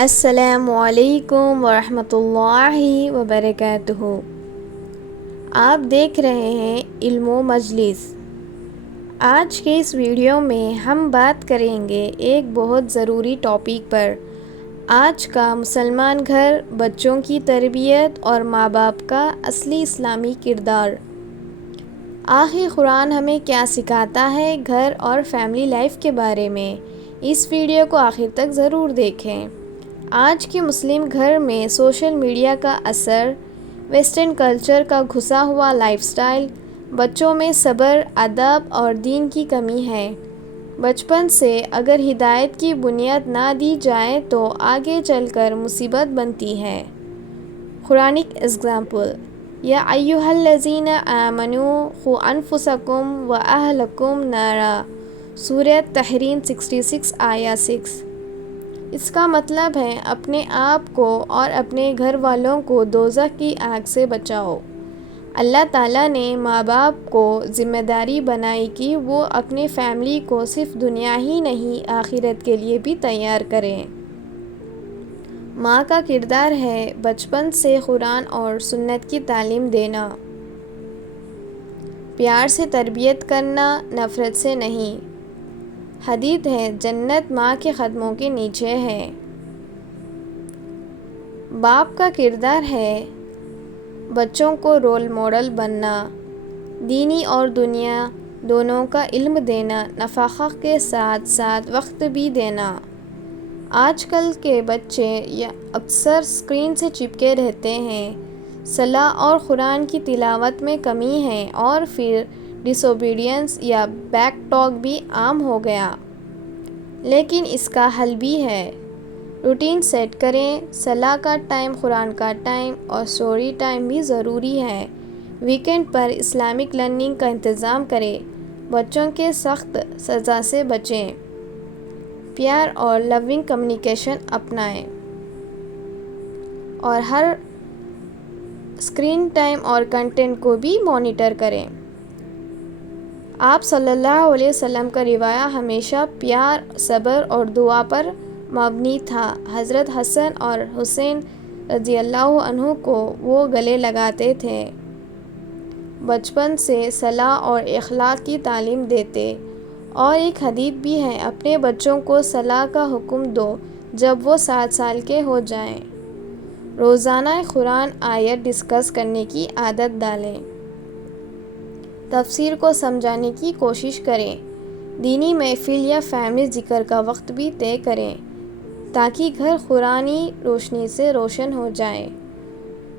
السلام علیکم ورحمۃ اللہ وبرکاتہ۔ آپ دیکھ رہے ہیں علم و مجلس۔ آج کے اس ویڈیو میں ہم بات کریں گے ایک بہت ضروری ٹاپک پر، آج کا مسلمان گھر، بچوں کی تربیت اور ماں باپ کا اصلی اسلامی کردار۔ آخر قرآن ہمیں کیا سکھاتا ہے گھر اور فیملی لائف کے بارے میں؟ اس ویڈیو کو آخر تک ضرور دیکھیں۔ آج کے مسلم گھر میں سوشل میڈیا کا اثر، ویسٹرن کلچر کا گھسا ہوا لائف سٹائل، بچوں میں صبر، ادب اور دین کی کمی ہے۔ بچپن سے اگر ہدایت کی بنیاد نہ دی جائے تو آگے چل کر مصیبت بنتی ہے۔ قرآنک ایگزامپل: یا ایھا الذین آمنوا قوا انفسکم واہلکم نارا، سورۃ تحریم 66 آیہ 6۔ اس کا مطلب ہے اپنے آپ کو اور اپنے گھر والوں کو دوزخ کی آگ سے بچاؤ۔ اللہ تعالیٰ نے ماں باپ کو ذمہ داری بنائی کہ وہ اپنے فیملی کو صرف دنیا ہی نہیں آخرت کے لیے بھی تیار کریں۔ ماں کا کردار ہے بچپن سے قرآن اور سنت کی تعلیم دینا، پیار سے تربیت کرنا، نفرت سے نہیں۔ حدیث ہے جنت ماں کے قدموں کے نیچے ہے۔ باپ کا کردار ہے بچوں کو رول ماڈل بننا، دینی اور دنیا دونوں کا علم دینا، نفقہ کے ساتھ ساتھ وقت بھی دینا۔ آج کل کے بچے اکثر اسکرین سے چپکے رہتے ہیں، صلاح اور قرآن کی تلاوت میں کمی ہے اور پھر ڈس اوبیڈینس یا بیک ٹاک بھی عام ہو گیا۔ لیکن اس کا حل بھی ہے۔ روٹین سیٹ کریں، صلاح کا ٹائم، قرآن کا ٹائم اور اسٹوری ٹائم بھی ضروری ہے۔ ویکینڈ پر اسلامک لرننگ کا انتظام کریں، بچوں کے سخت سزا سے بچیں، پیار اور لونگ کمیونیکیشن اپنائیں، اور ہر اسکرین ٹائم اور کنٹینٹ کو بھی مانیٹر کریں۔ آپ صلی اللہ علیہ وسلم کا رویہ ہمیشہ پیار، صبر اور دعا پر مبنی تھا۔ حضرت حسن اور حسین رضی اللہ عنہ کو وہ گلے لگاتے تھے، بچپن سے صلاح اور اخلاق کی تعلیم دیتے۔ اور ایک حدیث بھی ہے، اپنے بچوں کو صلاح کا حکم دو جب وہ 7 سال کے ہو جائیں۔ روزانہ قرآن آیت ڈسکس کرنے کی عادت ڈالیں، تفسیر کو سمجھانے کی کوشش کریں، دینی محفل یا فیملی ذکر کا وقت بھی طے کریں تاکہ گھر قرآنی روشنی سے روشن ہو جائے۔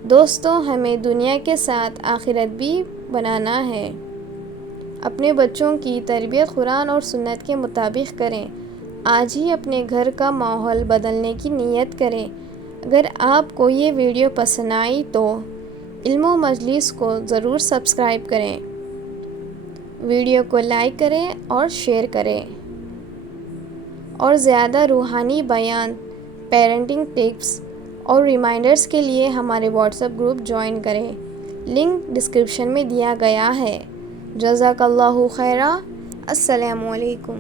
دوستو، ہمیں دنیا کے ساتھ آخرت بھی بنانا ہے۔ اپنے بچوں کی تربیت قرآن اور سنت کے مطابق کریں۔ آج ہی اپنے گھر کا ماحول بدلنے کی نیت کریں۔ اگر آپ کو یہ ویڈیو پسند آئی تو علم و مجلس کو ضرور سبسکرائب کریں، ویڈیو کو لائک کریں اور شیئر کریں، اور زیادہ روحانی بیان، پیرنٹنگ ٹپس اور ریمائنڈرز کے لیے ہمارے واٹس ایپ گروپ جوائن کریں۔ لنک ڈسکرپشن میں دیا گیا ہے۔ جزاک اللہ خیرا۔ السلام علیکم۔